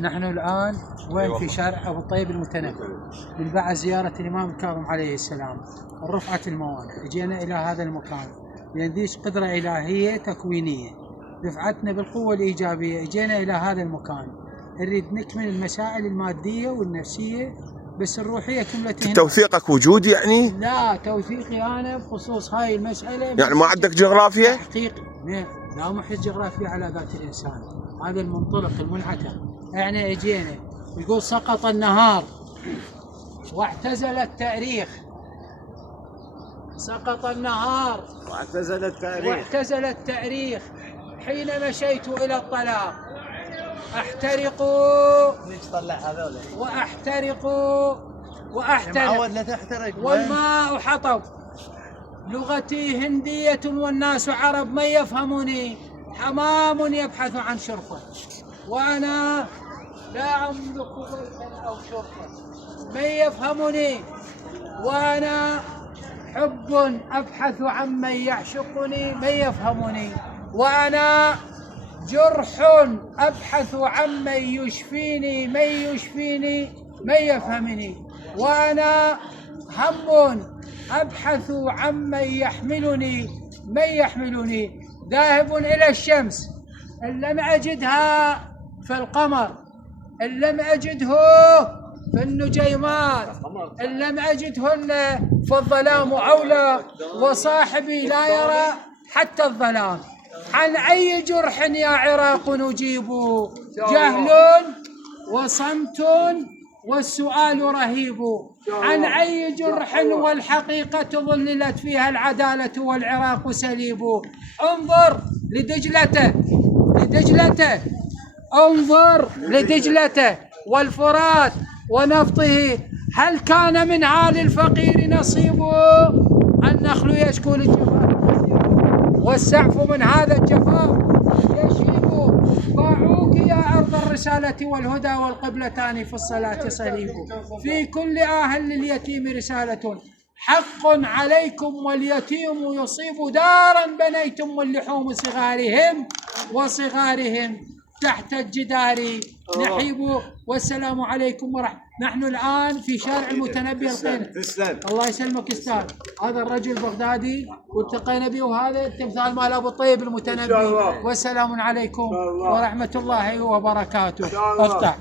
نحن الآن وين في شارع أبو الطيب المتنبي من بعد زيارة الإمام الكاظم عليه السلام رفعة المواد. اجينا إلى هذا المكان لنديش قدرة إلهية تكوينية دفعتنا بالقوة الإيجابية. اجينا إلى هذا المكان نريد نكمل المسائل المادية والنفسية بس الروحية كملتها. توثيقك وجود يعني؟ لا توثيقي أنا بخصوص هاي المسألة يعني ما عندك جغرافيا؟ حقيقي لا محيط جغرافيا على ذات الإنسان. هذا المنطلق المنعتم. احنا اجينا يقول سقط النهار واعتزل التاريخ. سقط النهار واعتزل التاريخ حين مشيت إلى الطلاق. أحترق وأحترق والماء حطب. لغتي هندية والناس عرب من يفهمني. حمام يبحث عن شرفه وأنا لا أملك بيتا أو شرفا. من يفهمني وأنا حب أبحث عن من يعشقني. من يفهمني وأنا جرح أبحث عن من يشفيني. من يفهمني وأنا هم أبحث عن من يحملني. ذاهب إلى الشمس إن لم أجدها في القمر، إن لم أجده في النجيمات، إن لم أجدهن في الظلام عولا. وصاحبي لا يرى حتى الظلام. عن أي جرح يا عراق نجيب؟ جهل وصمت والسؤال رهيب. عن أي جرح والحقيقة ظللت فيها العدالة والعراق سليب. انظر لدجلته انظر لدجلته والفرات ونفطه. هل كان من عال الفقير نصيب؟ النخل يشكو للجفاف والسعف من هذا الجفاف يشيب. باعوك يا أرض الرسالة والهدى والقبلتان في الصلاة صليب. في كل لليتيم رسالة حق عليكم واليتيم يصيب. دارا بنيتم واللحوم صغارهم تحت الجدار نحيب. والسلام عليكم ورحمة. نحن الآن في شارع المتنبي القيني. الله يسلمك استاذ. هذا الرجل بغدادي والتقينا به وهذا التمثال مال أبو الطيب المتنبي. والسلام عليكم ورحمة الله وبركاته. افتح.